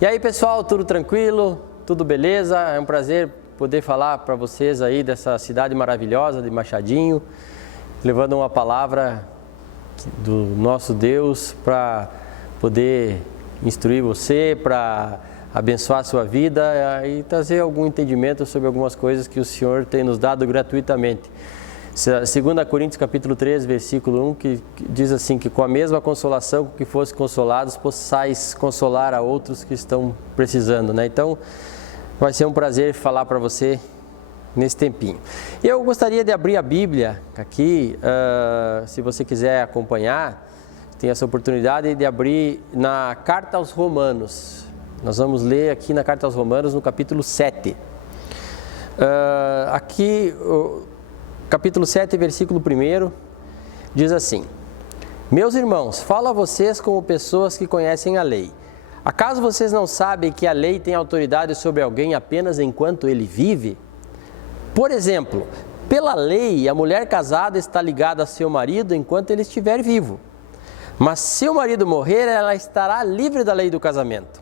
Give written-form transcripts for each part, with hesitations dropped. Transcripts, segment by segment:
E aí pessoal, tudo tranquilo? Tudo beleza? É um prazer poder falar para vocês aí dessa cidade maravilhosa de Machadinho, levando uma palavra do nosso Deus para poder instruir você, para abençoar a sua vida e trazer algum entendimento sobre algumas coisas que o Senhor tem nos dado gratuitamente. 2 Coríntios capítulo 3, versículo 1, que diz assim, que com a mesma consolação com que fosse consolados, possais consolar a outros que estão precisando, né? Então, vai ser um prazer falar para você nesse tempinho. E eu gostaria de abrir a Bíblia aqui, se você quiser acompanhar, tem essa oportunidade de abrir na Carta aos Romanos. Nós vamos ler aqui na Carta aos Romanos, no capítulo 7. Aqui, capítulo 7, versículo 1, diz assim: Meus irmãos, falo a vocês como pessoas que conhecem a lei. Acaso vocês não sabem que a lei tem autoridade sobre alguém apenas enquanto ele vive? Por exemplo, pela lei, a mulher casada está ligada a seu marido enquanto ele estiver vivo. Mas se o marido morrer, ela estará livre da lei do casamento.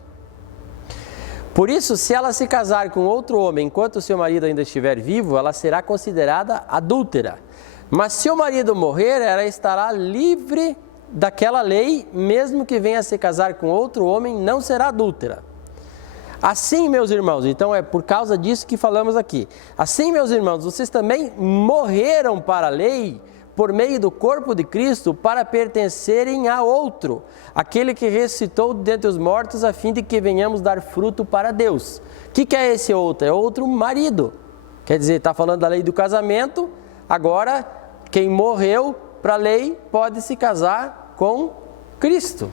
Por isso, se ela se casar com outro homem enquanto seu marido ainda estiver vivo, ela será considerada adúltera. Mas se o marido morrer, ela estará livre daquela lei, mesmo que venha a se casar com outro homem, não será adúltera. Assim, meus irmãos, então é por causa disso que falamos aqui. Assim, meus irmãos, vocês também morreram para a lei por meio do corpo de Cristo para pertencerem a outro, aquele que ressuscitou dentre os mortos a fim de que venhamos dar fruto para Deus. O que é esse outro? É outro marido. Quer dizer, está falando da lei do casamento, agora quem morreu para a lei pode se casar com Cristo.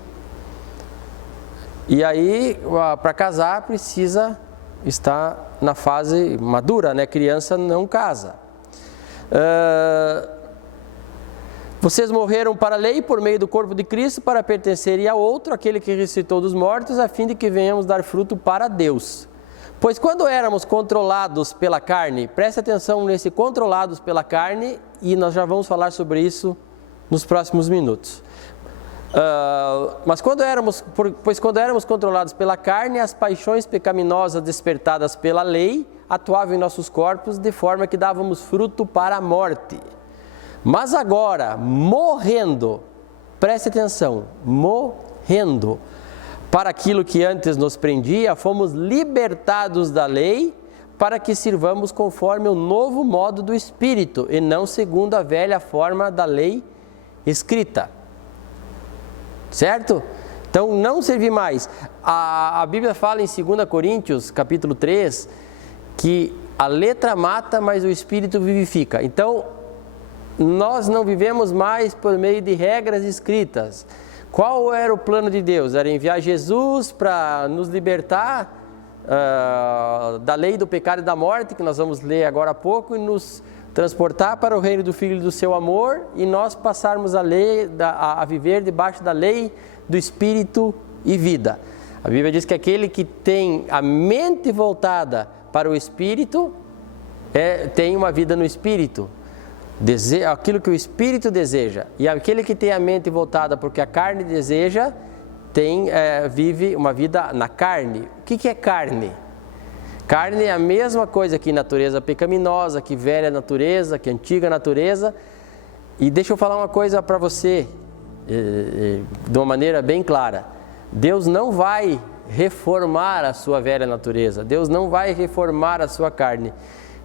E aí, para casar, precisa estar na fase madura, né? Criança não casa. Vocês morreram para a lei por meio do corpo de Cristo para pertencerem a outro, aquele que ressuscitou dos mortos, a fim de que venhamos dar fruto para Deus. Pois quando éramos controlados pela carne, preste atenção nesse controlados pela carne, e nós já vamos falar sobre isso nos próximos minutos. Pois quando éramos controlados pela carne, as paixões pecaminosas despertadas pela lei atuavam em nossos corpos de forma que dávamos fruto para a morte. Mas agora, morrendo, preste atenção, morrendo para aquilo que antes nos prendia, fomos libertados da lei para que sirvamos conforme o novo modo do Espírito e não segundo a velha forma da lei escrita. Certo? Então, não servir mais. A Bíblia fala em 2 Coríntios, capítulo 3, que a letra mata, mas o Espírito vivifica. Então, nós não vivemos mais por meio de regras escritas. Qual era o plano de Deus? Era enviar Jesus para nos libertar da lei do pecado e da morte, que nós vamos ler agora há pouco, e nos transportar para o reino do Filho e do seu amor, e nós passarmos a viver debaixo da lei do Espírito e vida. A Bíblia diz que aquele que tem a mente voltada para o Espírito tem uma vida no Espírito. Aquilo que o Espírito deseja. E aquele que tem a mente voltada porque a carne deseja, vive uma vida na carne. O que é carne? Carne é a mesma coisa que natureza pecaminosa, que velha natureza, que antiga natureza. E deixa eu falar uma coisa para você, de uma maneira bem clara. Deus não vai reformar a sua velha natureza. Deus não vai reformar a sua carne.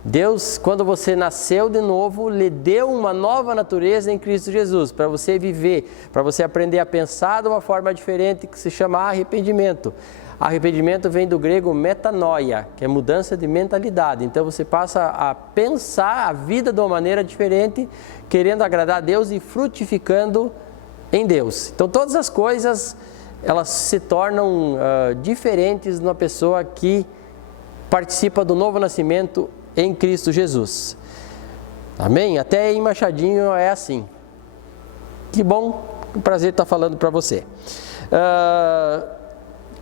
Deus, quando você nasceu de novo, lhe deu uma nova natureza em Cristo Jesus, para você viver, para você aprender a pensar de uma forma diferente, que se chama arrependimento. Arrependimento vem do grego metanoia, que é mudança de mentalidade. Então você passa a pensar a vida de uma maneira diferente, querendo agradar a Deus e frutificando em Deus. Então todas as coisas, elas se tornam diferentes numa pessoa que participa do novo nascimento em Cristo Jesus. Amém? Até em Machadinho é assim. Que bom, um prazer estar falando para você.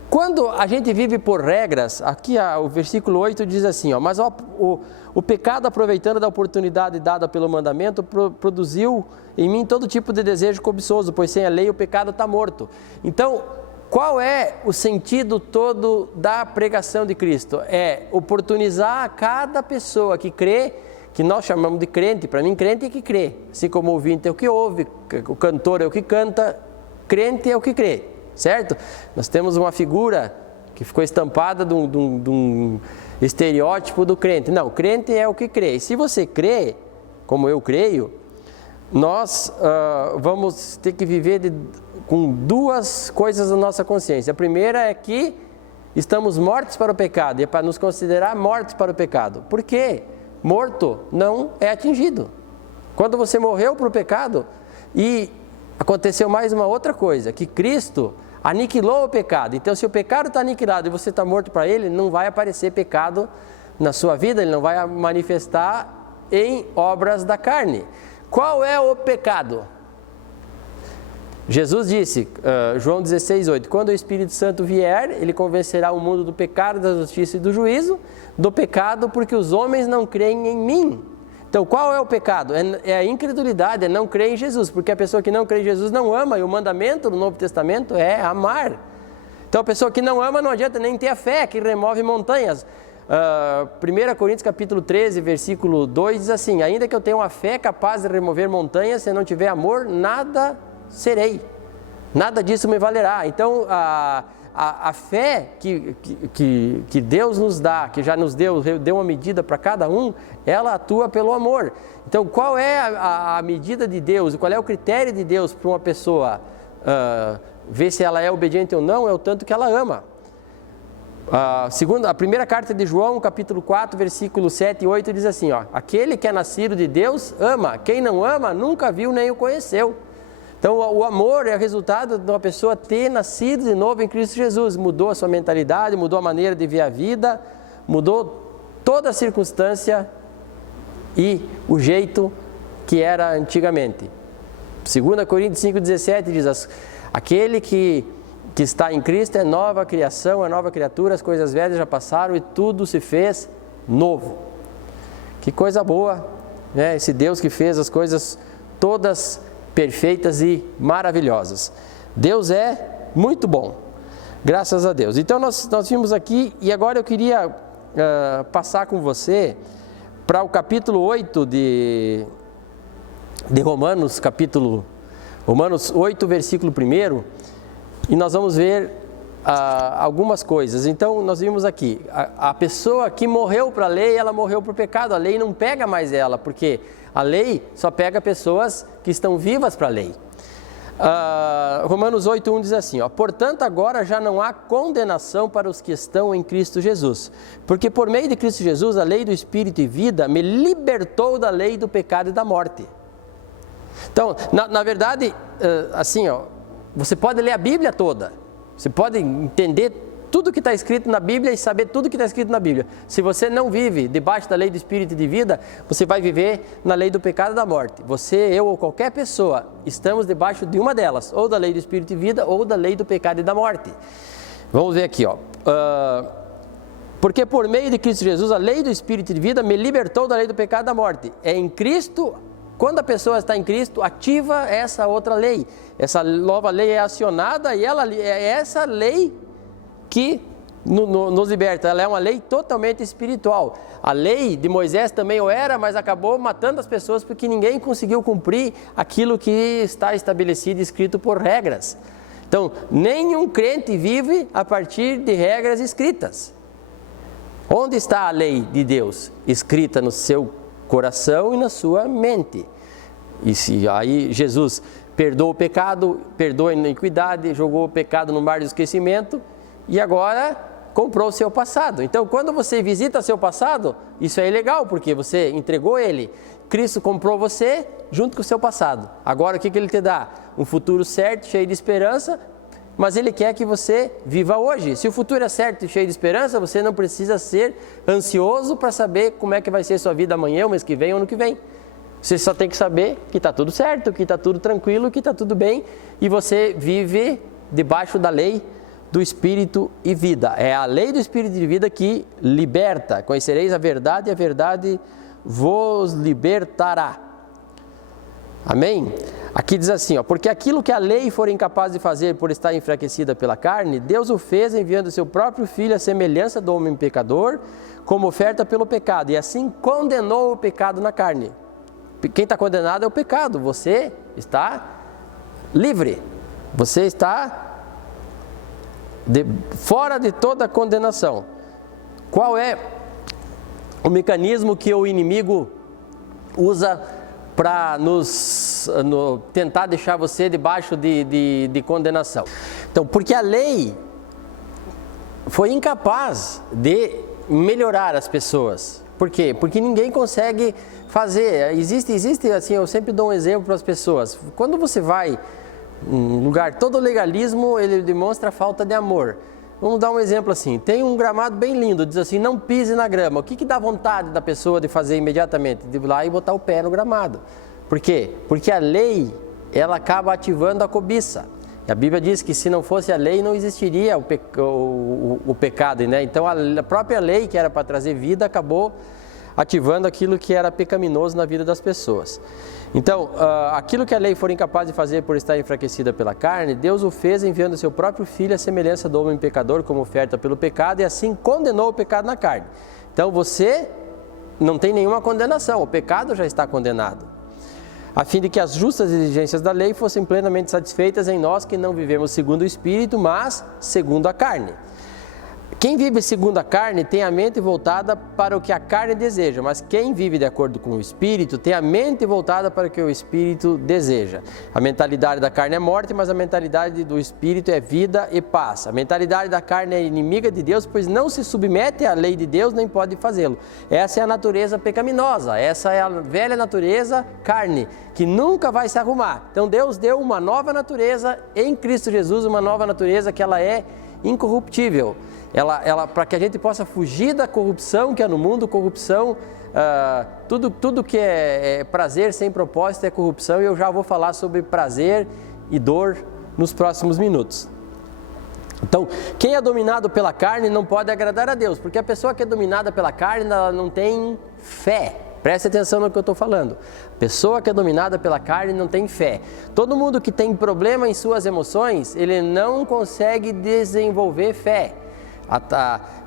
Quando a gente vive por regras, aqui o versículo 8 diz assim, mas o pecado, aproveitando da oportunidade dada pelo mandamento, produziu em mim todo tipo de desejo cobiçoso, pois sem a lei o pecado está morto. Então, qual é o sentido todo da pregação de Cristo? É oportunizar cada pessoa que crê, que nós chamamos de crente. Para mim, crente é que crê. Assim como o ouvinte é o que ouve, o cantor é o que canta, crente é o que crê, certo? Nós temos uma figura que ficou estampada de um estereótipo do crente. Não, crente é o que crê. E se você crê, como eu creio, nós vamos ter que viver com duas coisas na nossa consciência. A primeira é que estamos mortos para o pecado, e é para nos considerar mortos para o pecado. Por quê? Morto não é atingido. Quando você morreu para o pecado, e aconteceu mais uma outra coisa, que Cristo aniquilou o pecado. Então, se o pecado está aniquilado e você está morto para ele, não vai aparecer pecado na sua vida, ele não vai manifestar em obras da carne. Qual é o pecado? Jesus disse, João 16:8, quando o Espírito Santo vier, ele convencerá o mundo do pecado, da justiça e do juízo, do pecado porque os homens não creem em mim. Então, qual é o pecado? É a incredulidade, é não crer em Jesus, porque a pessoa que não crê em Jesus não ama, e o mandamento do Novo Testamento é amar. Então, a pessoa que não ama não adianta nem ter a fé, que remove montanhas. 1 Coríntios capítulo 13, versículo 2 diz assim, ainda que eu tenha uma fé capaz de remover montanhas, se eu não tiver amor, nada serei, nada disso me valerá. Então, a fé que Deus nos dá, que já nos deu uma medida para cada um, ela atua pelo amor. Então, qual é a medida de Deus, qual é o critério de Deus para uma pessoa ver se ela é obediente ou não? É o tanto que ela ama. A primeira carta de João, capítulo 4, versículo 7 e 8, diz assim, aquele que é nascido de Deus ama, quem não ama nunca viu nem o conheceu. Então, o amor é o resultado de uma pessoa ter nascido de novo em Cristo Jesus. Mudou a sua mentalidade, mudou a maneira de ver a vida, mudou toda a circunstância e o jeito que era antigamente. 2 Coríntios 5,17 diz, aquele que está em Cristo é nova criação, é nova criatura, as coisas velhas já passaram e tudo se fez novo. Que coisa boa, né? Esse Deus que fez as coisas todas perfeitas e maravilhosas. Deus é muito bom, graças a Deus. Então nós vimos aqui, e agora eu queria passar com você para o capítulo 8 de Romanos, Romanos 8, versículo 1, e nós vamos ver algumas coisas. Então nós vimos aqui, a pessoa que morreu para a lei, ela morreu para o pecado, a lei não pega mais ela, porque a lei só pega pessoas que estão vivas para a lei. Romanos 8:1 diz assim, portanto agora já não há condenação para os que estão em Cristo Jesus, porque por meio de Cristo Jesus a lei do Espírito e vida me libertou da lei do pecado e da morte. Então, na verdade, assim, você pode ler a Bíblia toda, você pode entender tudo que está escrito na Bíblia e saber tudo que está escrito na Bíblia. Se você não vive debaixo da lei do Espírito e de vida, você vai viver na lei do pecado e da morte. Você, eu ou qualquer pessoa, estamos debaixo de uma delas, ou da lei do Espírito e vida, ou da lei do pecado e da morte. Vamos ver aqui, porque por meio de Cristo Jesus, a lei do Espírito e de vida me libertou da lei do pecado e da morte. É em Cristo. Quando a pessoa está em Cristo, ativa essa outra lei. Essa nova lei é acionada e é essa lei que nos liberta. Ela é uma lei totalmente espiritual. A lei de Moisés também o era, mas acabou matando as pessoas porque ninguém conseguiu cumprir aquilo que está estabelecido e escrito por regras. Então, nenhum crente vive a partir de regras escritas. Onde está a lei de Deus? Escrita no seu coração e na sua mente. E se aí Jesus perdoa o pecado, perdoa a iniquidade, jogou o pecado no mar do esquecimento e agora comprou o seu passado. Então, quando você visita seu passado, isso é ilegal, porque você entregou ele. Cristo comprou você junto com o seu passado. Agora, o que ele te dá? Um futuro certo, cheio de esperança, mas ele quer que você viva hoje. Se o futuro é certo e cheio de esperança, você não precisa ser ansioso para saber como é que vai ser sua vida amanhã, o mês que vem ou ano que vem. Você só tem que saber que está tudo certo, que está tudo tranquilo, que está tudo bem, e você vive debaixo da lei do Espírito e vida. É a lei do Espírito e vida que liberta. Conhecereis a verdade e a verdade vos libertará. Amém? Aqui diz assim, ó, porque aquilo que a lei for incapaz de fazer por estar enfraquecida pela carne, Deus o fez enviando o seu próprio Filho à semelhança do homem pecador, como oferta pelo pecado, e assim condenou o pecado na carne. Quem está condenado é o pecado, você está livre, você está fora de toda condenação. Qual é o mecanismo que o inimigo usa para tentar deixar você debaixo de condenação? Então, porque a lei foi incapaz de melhorar as pessoas. Por quê? Porque ninguém consegue fazer. Existe assim, eu sempre dou um exemplo para as pessoas. Quando você vai em um lugar, todo legalismo, ele demonstra falta de amor. Vamos dar um exemplo assim, tem um gramado bem lindo, diz assim, não pise na grama. O que dá vontade da pessoa de fazer imediatamente? De ir lá e botar o pé no gramado. Por quê? Porque a lei, ela acaba ativando a cobiça. E a Bíblia diz que se não fosse a lei, não existiria o pecado, né? Então a própria lei, que era para trazer vida, acabou ativando aquilo que era pecaminoso na vida das pessoas. Então, aquilo que a lei for incapaz de fazer por estar enfraquecida pela carne, Deus o fez enviando o seu próprio Filho à semelhança do homem pecador como oferta pelo pecado, e assim condenou o pecado na carne. Então você não tem nenhuma condenação, o pecado já está condenado, a fim de que as justas exigências da lei fossem plenamente satisfeitas em nós que não vivemos segundo o Espírito, mas segundo a carne. Quem vive segundo a carne tem a mente voltada para o que a carne deseja, mas quem vive de acordo com o Espírito tem a mente voltada para o que o Espírito deseja. A mentalidade da carne é morte, mas a mentalidade do Espírito é vida e paz. A mentalidade da carne é inimiga de Deus, pois não se submete à lei de Deus, nem pode fazê-lo. Essa é a natureza pecaminosa, essa é a velha natureza carne, que nunca vai se arrumar. Então Deus deu uma nova natureza em Cristo Jesus, uma nova natureza que ela é incorruptível. Ela para que a gente possa fugir da corrupção que é no mundo, corrupção, tudo que é prazer sem propósito é corrupção, e eu já vou falar sobre prazer e dor nos próximos minutos. Então, quem é dominado pela carne não pode agradar a Deus, porque a pessoa que é dominada pela carne, ela não tem fé. Preste atenção no que eu estou falando. A pessoa que é dominada pela carne não tem fé. Todo mundo que tem problema em suas emoções, ele não consegue desenvolver fé.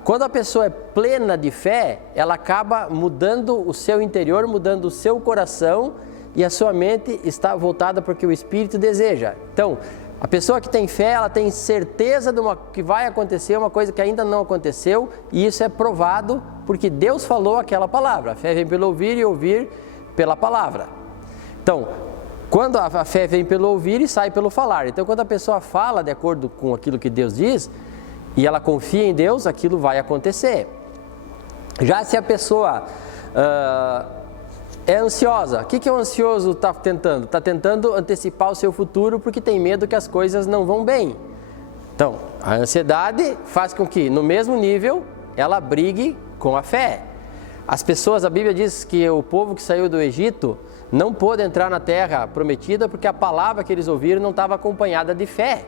Quando a pessoa é plena de fé, ela acaba mudando o seu interior, mudando o seu coração, e a sua mente está voltada para o que o Espírito deseja. Então, a pessoa que tem fé, ela tem certeza que vai acontecer uma coisa que ainda não aconteceu, e isso é provado porque Deus falou aquela palavra. A fé vem pelo ouvir e ouvir pela palavra. Então, quando a fé vem pelo ouvir e sai pelo falar. Então, quando a pessoa fala de acordo com aquilo que Deus diz, e ela confia em Deus, aquilo vai acontecer. Já se a pessoa é ansiosa, o que o ansioso está tentando? Está tentando antecipar o seu futuro porque tem medo que as coisas não vão bem. Então, a ansiedade faz com que, no mesmo nível, ela brigue com a fé. As pessoas, a Bíblia diz que o povo que saiu do Egito não pôde entrar na terra prometida porque a palavra que eles ouviram não estava acompanhada de fé.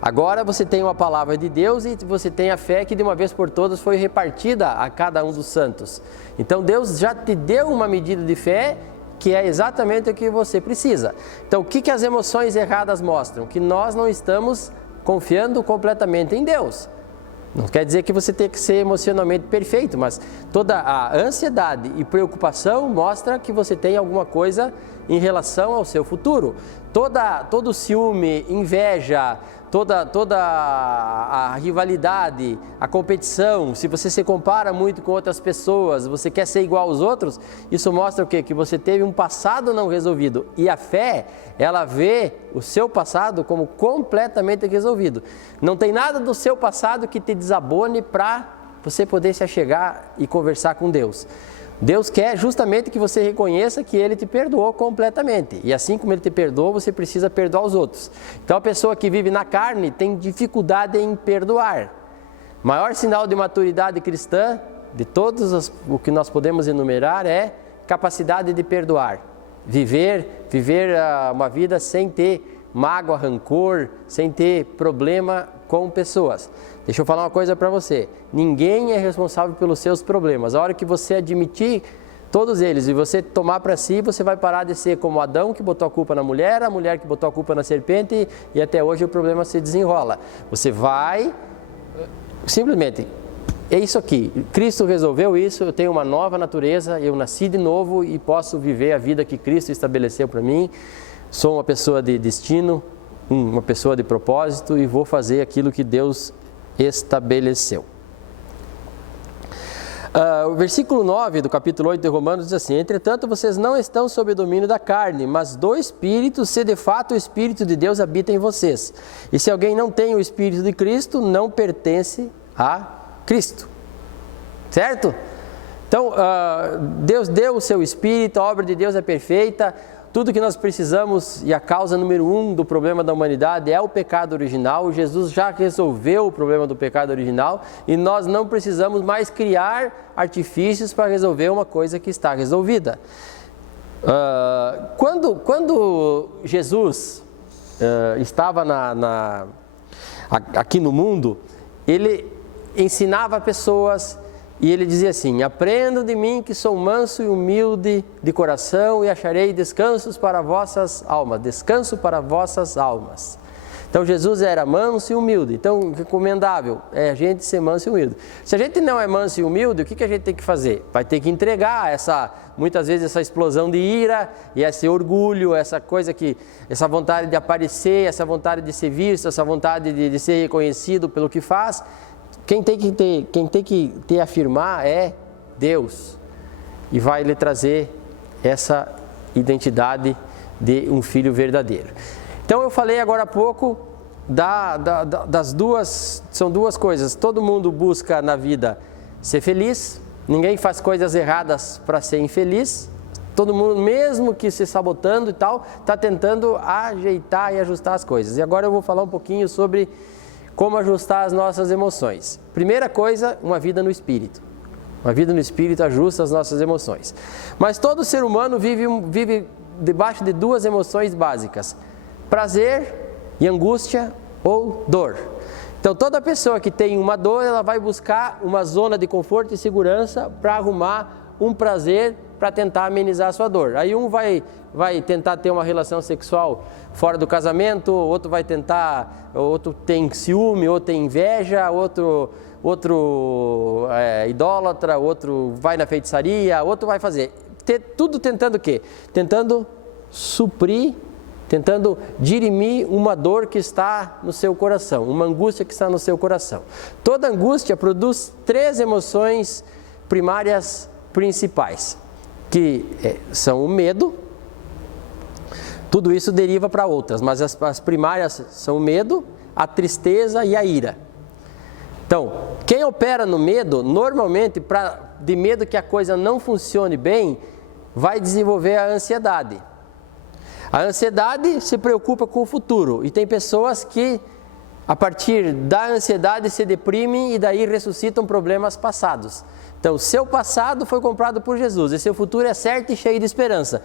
Agora você tem uma palavra de Deus e você tem a fé que de uma vez por todas foi repartida a cada um dos santos. Então Deus já te deu uma medida de fé que é exatamente o que você precisa. Então o que as emoções erradas mostram? Que nós não estamos confiando completamente em Deus. Não quer dizer que você tem que ser emocionalmente perfeito, mas toda a ansiedade e preocupação mostra que você tem alguma coisa em relação ao seu futuro. Todo ciúme, inveja, toda a rivalidade, a competição, se você se compara muito com outras pessoas, você quer ser igual aos outros, isso mostra o quê? Que você teve um passado não resolvido. E a fé, ela vê o seu passado como completamente resolvido. Não tem nada do seu passado que te desabone para você poder se achegar e conversar com Deus. Deus quer justamente que você reconheça que Ele te perdoou completamente. E assim como Ele te perdoou, você precisa perdoar os outros. Então a pessoa que vive na carne tem dificuldade em perdoar. O maior sinal de maturidade cristã, de todos o que nós podemos enumerar, é capacidade de perdoar. Viver uma vida sem ter mágoa, rancor, sem ter problema com pessoas. Deixa eu falar uma coisa para você, ninguém é responsável pelos seus problemas. A hora que você admitir Todos eles. E você tomar para si, você vai parar de ser como Adão, que botou a culpa na mulher, a mulher que botou a culpa na serpente, e até hoje o problema se desenrola. Você vai, simplesmente, é isso aqui. Cristo resolveu isso, eu tenho uma nova natureza, eu nasci de novo e posso viver a vida que Cristo estabeleceu para mim. Sou uma pessoa de destino, uma pessoa de propósito e vou fazer aquilo que Deus estabeleceu. O versículo 9 do capítulo 8 de Romanos diz assim: entretanto, vocês não estão sob o domínio da carne, mas do Espírito, se de fato o Espírito de Deus habita em vocês. E se alguém não tem o Espírito de Cristo, não pertence a Cristo. Certo? Então, Deus deu o seu Espírito, a obra de Deus é perfeita. Tudo que nós precisamos, e a causa número 1 do problema da humanidade é o pecado original. Jesus já resolveu o problema do pecado original e nós não precisamos mais criar artifícios para resolver uma coisa que está resolvida. Quando Jesus estava aqui no mundo, ele ensinava pessoas. E ele dizia assim: aprendam de mim que sou manso e humilde de coração e acharei descanso para vossas almas. Então Jesus era manso e humilde. Então, recomendável é a gente ser manso e humilde. Se a gente não é manso e humilde, o que a gente tem que fazer? Vai ter que entregar muitas vezes essa explosão de ira e esse orgulho, essa vontade de aparecer, essa vontade de ser visto, essa vontade de ser reconhecido pelo que faz. Quem tem que te afirmar é Deus, e vai lhe trazer essa identidade de um filho verdadeiro. Então eu falei agora há pouco das duas, são duas coisas. Todo mundo busca na vida ser feliz, ninguém faz coisas erradas para ser infeliz. Todo mundo, mesmo que se sabotando e tal, está tentando ajeitar e ajustar as coisas. E agora eu vou falar um pouquinho sobre como ajustar as nossas emoções. Primeira coisa, uma vida no Espírito. Uma vida no Espírito ajusta as nossas emoções. Mas todo ser humano vive debaixo de duas emoções básicas: prazer e angústia ou dor. Então toda pessoa que tem uma dor, ela vai buscar uma zona de conforto e segurança para arrumar um prazer para tentar amenizar a sua dor. Aí um vai tentar ter uma relação sexual fora do casamento, outro tem ciúme, outro tem inveja, outro é idólatra, outro vai na feitiçaria, outro vai fazer. Tudo tentando o quê? Tentando suprir, tentando dirimir uma dor que está no seu coração, uma angústia que está no seu coração. Toda angústia produz 3 emoções primárias principais, que são o medo. Tudo isso deriva para outras, mas as primárias são o medo, a tristeza e a ira. Então, quem opera no medo, normalmente, de medo que a coisa não funcione bem, vai desenvolver a ansiedade. A ansiedade se preocupa com o futuro, e tem pessoas que, a partir da ansiedade, se deprimem e daí ressuscitam problemas passados. Então, seu passado foi comprado por Jesus e seu futuro é certo e cheio de esperança.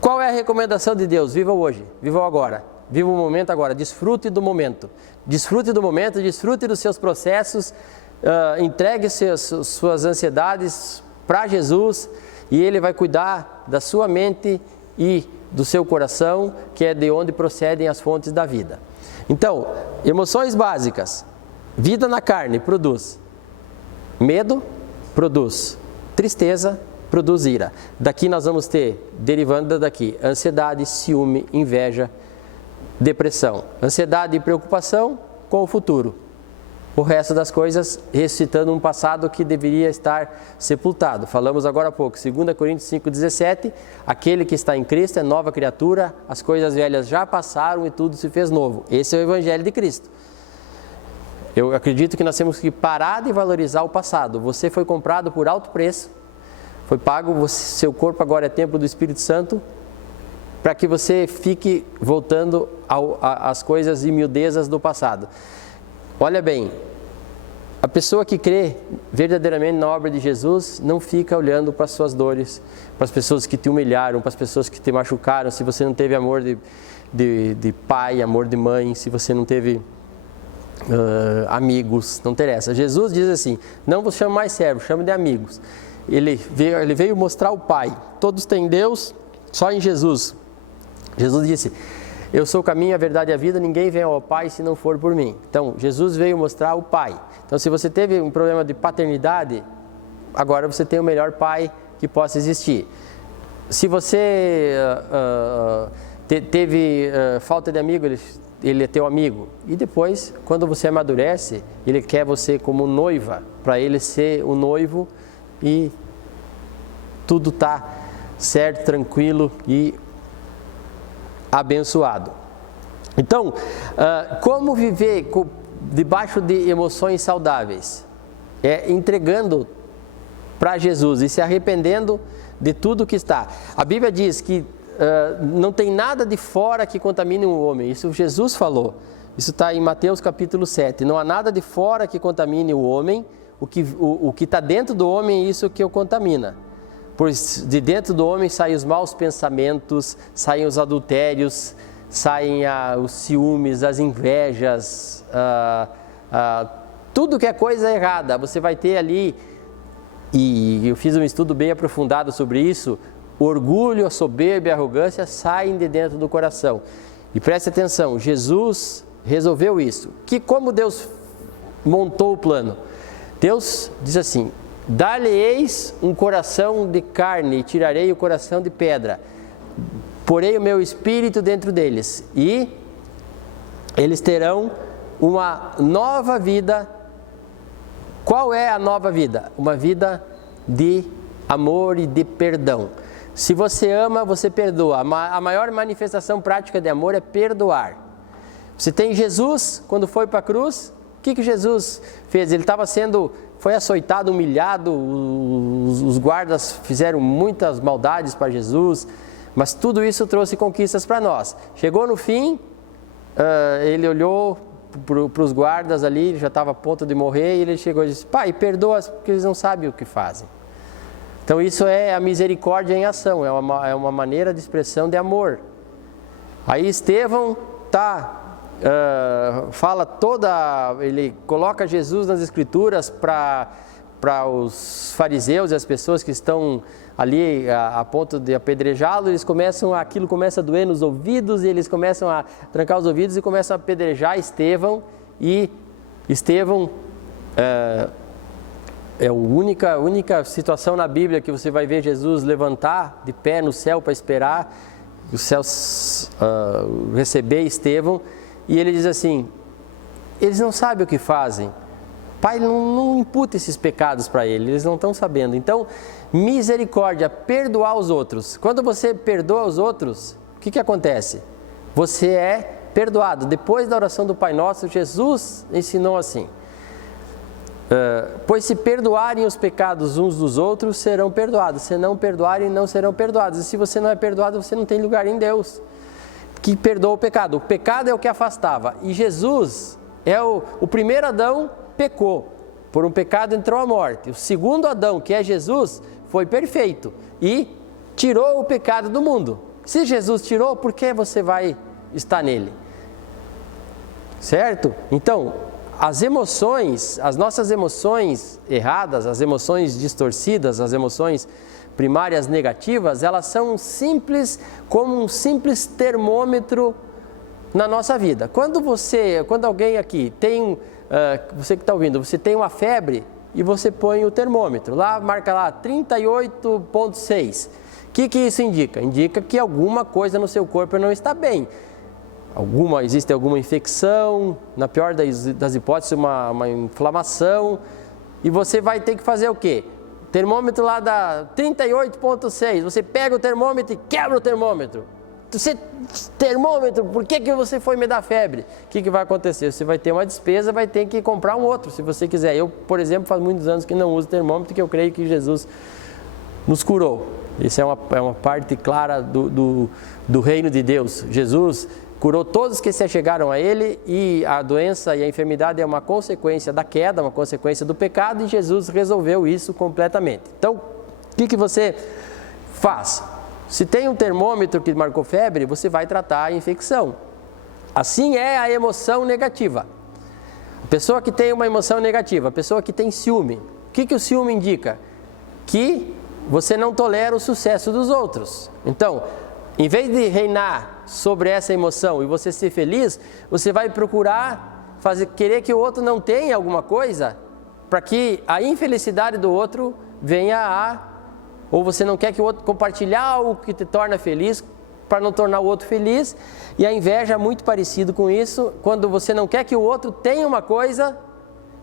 Qual é a recomendação de Deus? Viva hoje, viva o agora, viva o momento agora, desfrute do momento. Desfrute do momento, desfrute dos seus processos, entregue suas ansiedades para Jesus e Ele vai cuidar da sua mente e do seu coração, que é de onde procedem as fontes da vida. Então, emoções básicas: vida na carne produz medo, produz tristeza, produz ira. Daqui nós vamos ter, derivando daqui, ansiedade, ciúme, inveja, depressão. Ansiedade e preocupação com o futuro. O resto das coisas ressuscitando um passado que deveria estar sepultado. Falamos agora há pouco, 2 Coríntios 5,17, aquele que está em Cristo é nova criatura, as coisas velhas já passaram e tudo se fez novo. Esse é o Evangelho de Cristo. Eu acredito que nós temos que parar de valorizar o passado. Você foi comprado por alto preço, foi pago, seu corpo agora é templo do Espírito Santo, para que você fique voltando às coisas e miudezas do passado. Olha bem, a pessoa que crê verdadeiramente na obra de Jesus não fica olhando para as suas dores, para as pessoas que te humilharam, para as pessoas que te machucaram, se você não teve amor de pai, amor de mãe, se você não teve amigos, não interessa. Jesus diz assim: não vos chamo mais servos, chamo de amigos. ele veio mostrar o Pai. Todos têm Deus, só em Jesus. Jesus disse: eu sou o caminho, a verdade e a vida, ninguém vem ao Pai se não for por mim. Então, Jesus veio mostrar o Pai. Então, se você teve um problema de paternidade, agora você tem o melhor pai que possa existir. Se você teve falta de amigo, ele é teu amigo. E depois, quando você amadurece, ele quer você como noiva, para ele ser o noivo e tudo está certo, tranquilo e abençoado. Então, como viver debaixo de emoções saudáveis? É entregando para Jesus e se arrependendo de tudo que está. A Bíblia diz que não tem nada de fora que contamine o homem. Isso Jesus falou. Isso está em Mateus capítulo 7. Não há nada de fora que contamine o homem. O que está dentro do homem é isso que o contamina. Pois de dentro do homem saem os maus pensamentos, saem os adultérios, saem os ciúmes, as invejas, tudo que é coisa errada. Você vai ter ali, e eu fiz um estudo bem aprofundado sobre isso, o orgulho, a soberba e a arrogância saem de dentro do coração. E preste atenção, Jesus resolveu isso. Como Deus montou o plano? Deus diz assim: dar-lhe-eis um coração de carne e tirarei o coração de pedra. Porei o meu espírito dentro deles e eles terão uma nova vida. Qual é a nova vida? Uma vida de amor e de perdão. Se você ama, você perdoa. A maior manifestação prática de amor é perdoar. Você tem Jesus, quando foi para a cruz, o que Jesus fez? Ele foi açoitado, humilhado, os guardas fizeram muitas maldades para Jesus, mas tudo isso trouxe conquistas para nós. Chegou no fim, ele olhou para os guardas ali, ele já estava a ponto de morrer, e ele chegou e disse: Pai, perdoa, porque eles não sabem o que fazem. Então isso é a misericórdia em ação, é uma maneira de expressão de amor. Aí Estevão ele coloca Jesus nas escrituras para os fariseus e as pessoas que estão ali a ponto de apedrejá-lo. Aquilo começa a doer nos ouvidos, e eles começam a trancar os ouvidos e começam a apedrejar Estevão. E Estevão é a única situação na Bíblia que você vai ver Jesus levantar de pé no céu para esperar os céus receber Estevão. E ele diz assim: eles não sabem o que fazem. Pai, não imputa esses pecados para eles não estão sabendo. Então, misericórdia, perdoar os outros. Quando você perdoa os outros, o que acontece? Você é perdoado. Depois da oração do Pai Nosso, Jesus ensinou assim: pois se perdoarem os pecados uns dos outros, serão perdoados. Se não perdoarem, não serão perdoados. E se você não é perdoado, você não tem lugar em Deus, que perdoa o pecado. O pecado é o que afastava. E Jesus é o primeiro Adão, pecou. Por um pecado entrou a morte. O segundo Adão, que é Jesus, foi perfeito e tirou o pecado do mundo. Se Jesus tirou, por que você vai estar nele? Certo? Então, as nossas emoções erradas, as emoções distorcidas, as emoções primárias negativas, elas são como um simples termômetro na nossa vida. Quando alguém aqui tem, você que está ouvindo, você tem uma febre e você põe o termômetro, marca lá 38,6. O que isso indica? Indica que alguma coisa no seu corpo não está bem. Existe alguma infecção, na pior das hipóteses, uma inflamação, e você vai ter que fazer o quê? Termômetro lá dá 38,6, você pega o termômetro e quebra o termômetro. Termômetro, por que você foi me dar febre? O que vai acontecer? Você vai ter uma despesa, vai ter que comprar um outro, se você quiser. Eu, por exemplo, faz muitos anos que não uso termômetro, porque eu creio que Jesus nos curou. Isso é uma parte clara do reino de Deus. Jesus curou todos que se achegaram a Ele, e a doença e a enfermidade é uma consequência da queda, uma consequência do pecado, e Jesus resolveu isso completamente. Então, o que você faz? Se tem um termômetro que marcou febre, você vai tratar a infecção. Assim é a emoção negativa. A pessoa que tem uma emoção negativa, a pessoa que tem ciúme, o que o ciúme indica? que você não tolera o sucesso dos outros. Então, em vez de reinar sobre essa emoção e você ser feliz, você vai procurar querer que o outro não tenha alguma coisa, para que a infelicidade do outro venha ou você não quer que o outro compartilhar algo que te torna feliz, para não tornar o outro feliz, e a inveja é muito parecido com isso, quando você não quer que o outro tenha uma coisa,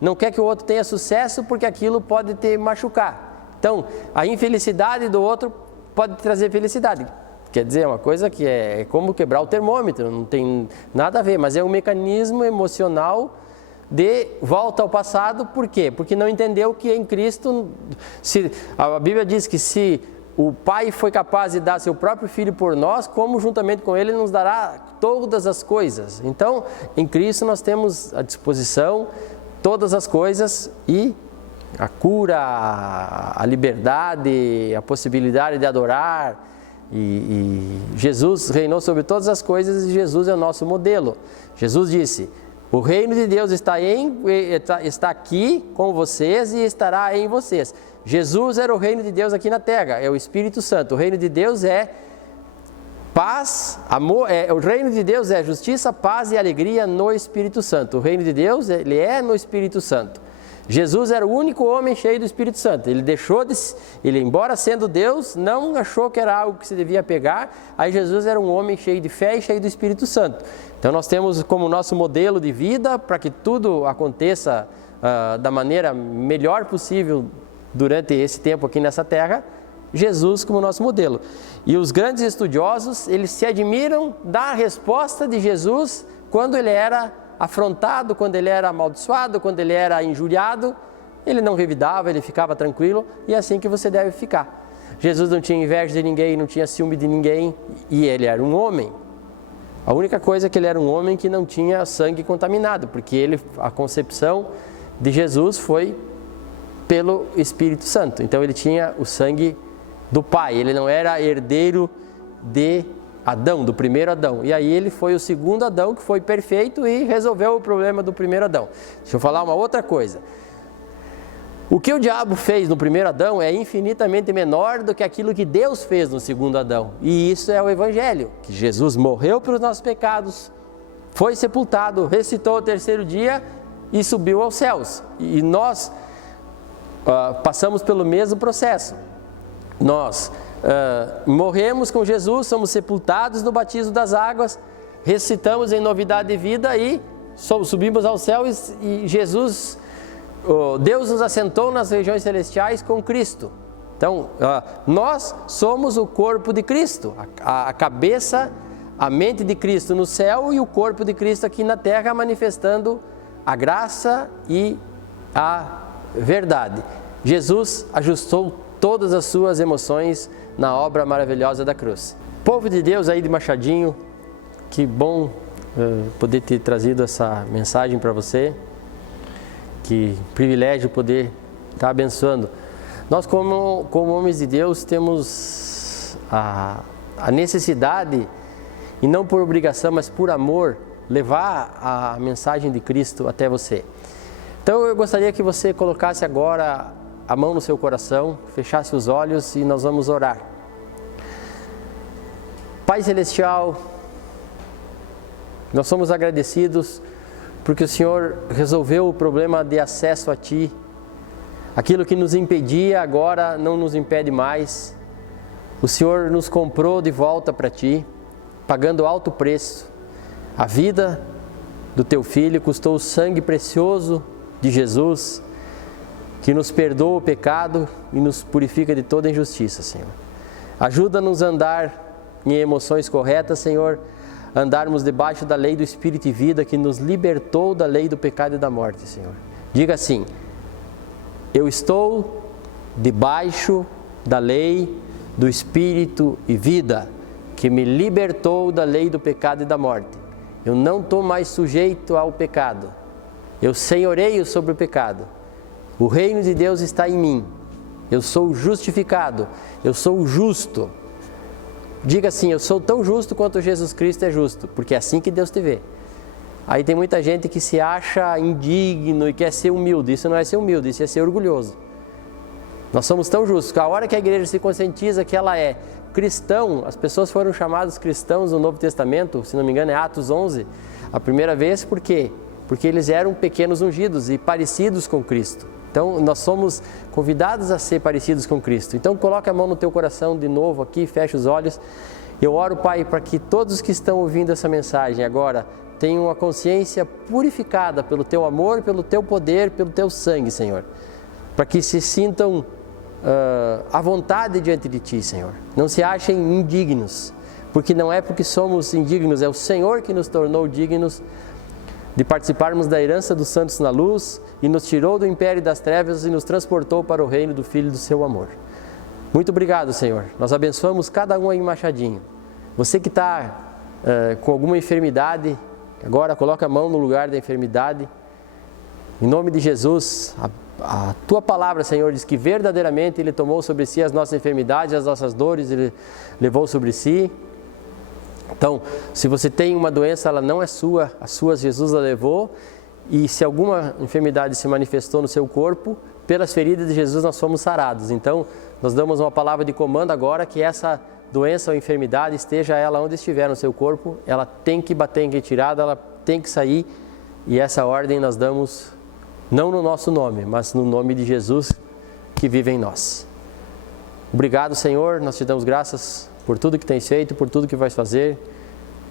não quer que o outro tenha sucesso, porque aquilo pode te machucar. Então, a infelicidade do outro pode trazer felicidade. Quer dizer, é uma coisa que é como quebrar o termômetro, não tem nada a ver, mas é um mecanismo emocional de volta ao passado. Por quê? Porque não entendeu que em Cristo, a Bíblia diz que se o Pai foi capaz de dar seu próprio Filho por nós, como juntamente com Ele nos dará todas as coisas. Então, em Cristo nós temos à disposição todas as coisas, e a cura, a liberdade, a possibilidade de adorar. E Jesus reinou sobre todas as coisas, e Jesus é o nosso modelo. Jesus disse: o reino de Deus está aqui com vocês e estará em vocês. Jesus era o reino de Deus aqui na terra, é o Espírito Santo. O reino de Deus é paz, amor, o reino de Deus é justiça, paz e alegria no Espírito Santo. O reino de Deus, ele é no Espírito Santo. Jesus era o único homem cheio do Espírito Santo. Ele, embora sendo Deus, não achou que era algo que se devia pegar. Aí Jesus era um homem cheio de fé e cheio do Espírito Santo. Então nós temos como nosso modelo de vida, para que tudo aconteça da maneira melhor possível durante esse tempo aqui nessa terra, Jesus como nosso modelo. E os grandes estudiosos, eles se admiram da resposta de Jesus quando ele era afrontado, quando ele era amaldiçoado, quando ele era injuriado. Ele não revidava, ele ficava tranquilo, e é assim que você deve ficar. Jesus não tinha inveja de ninguém, não tinha ciúme de ninguém, e ele era um homem. A única coisa é que ele era um homem que não tinha sangue contaminado, porque a concepção de Jesus foi pelo Espírito Santo. Então ele tinha o sangue do Pai, ele não era herdeiro de Adão, do primeiro Adão. E aí ele foi o segundo Adão, que foi perfeito e resolveu o problema do primeiro Adão. Deixa eu falar uma outra coisa. O que o diabo fez no primeiro Adão é infinitamente menor do que aquilo que Deus fez no segundo Adão. E isso é o Evangelho, que Jesus morreu pelos nossos pecados, foi sepultado, ressuscitou ao terceiro dia e subiu aos céus. E nós passamos pelo mesmo processo. Nós morremos com Jesus, somos sepultados no batismo das águas, ressuscitamos em novidade de vida e subimos aos céus, e Jesus, Deus nos assentou nas regiões celestiais com Cristo. Então, nós somos o corpo de Cristo, a cabeça, a mente de Cristo no céu e o corpo de Cristo aqui na terra, manifestando a graça e a verdade. Jesus ajustou todas as suas emoções na obra maravilhosa da cruz. Povo de Deus aí de Machadinho, que bom poder ter trazido essa mensagem para você. Que privilégio poder estar abençoando. Nós como homens de Deus temos a necessidade, e não por obrigação, mas por amor, levar a mensagem de Cristo até você. Então eu gostaria que você colocasse agora a mão no seu coração, fechasse os olhos e nós vamos orar. Pai Celestial, nós somos agradecidos porque o Senhor resolveu o problema de acesso a Ti. Aquilo que nos impedia agora não nos impede mais. O Senhor nos comprou de volta para Ti, pagando alto preço. A vida do Teu Filho custou o sangue precioso de Jesus, que nos perdoa o pecado e nos purifica de toda injustiça, Senhor. Ajuda-nos a andar em emoções corretas, Senhor, andarmos debaixo da lei do Espírito e vida, que nos libertou da lei do pecado e da morte, Senhor. Diga assim: eu estou debaixo da lei do Espírito e vida, que me libertou da lei do pecado e da morte. Eu não estou mais sujeito ao pecado. Eu senhoreio sobre o pecado. O reino de Deus está em mim. Eu sou justificado. Eu sou justo. Diga assim: eu sou tão justo quanto Jesus Cristo é justo, porque é assim que Deus te vê. Aí tem muita gente que se acha indigno e quer ser humilde. Isso não é ser humilde, isso é ser orgulhoso. Nós somos tão justos que a hora que a igreja se conscientiza que ela é cristão, as pessoas foram chamadas cristãos no Novo Testamento, se não me engano é Atos 11, a primeira vez, por quê? Porque eles eram pequenos ungidos e parecidos com Cristo. Então, nós somos convidados a ser parecidos com Cristo. Então, coloca a mão no teu coração de novo aqui, fecha os olhos. Eu oro, Pai, para que todos que estão ouvindo essa mensagem agora tenham a consciência purificada pelo Teu amor, pelo Teu poder, pelo Teu sangue, Senhor. Para que se sintam à vontade diante de Ti, Senhor. Não se achem indignos, porque não é porque somos indignos, é o Senhor que nos tornou dignos de participarmos da herança dos santos na luz e nos tirou do império das trevas e nos transportou para o reino do Filho do Seu amor. Muito obrigado, Senhor. Nós abençoamos cada um aí em Machadinho. Você que está com alguma enfermidade, agora coloca a mão no lugar da enfermidade. Em nome de Jesus, a Tua palavra, Senhor, diz que verdadeiramente Ele tomou sobre si as nossas enfermidades, as nossas dores, Ele levou sobre si. Então, se você tem uma doença, ela não é sua, as suas Jesus a levou. E se alguma enfermidade se manifestou no seu corpo, pelas feridas de Jesus nós fomos sarados. Então, nós damos uma palavra de comando agora que essa doença ou enfermidade, esteja ela onde estiver no seu corpo, ela tem que bater em retirada, ela tem que sair. E essa ordem nós damos, não no nosso nome, mas no nome de Jesus que vive em nós. Obrigado, Senhor, nós te damos graças por tudo que tens feito, por tudo que vais fazer.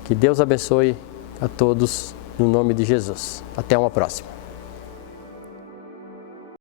Que Deus abençoe a todos no nome de Jesus. Até uma próxima.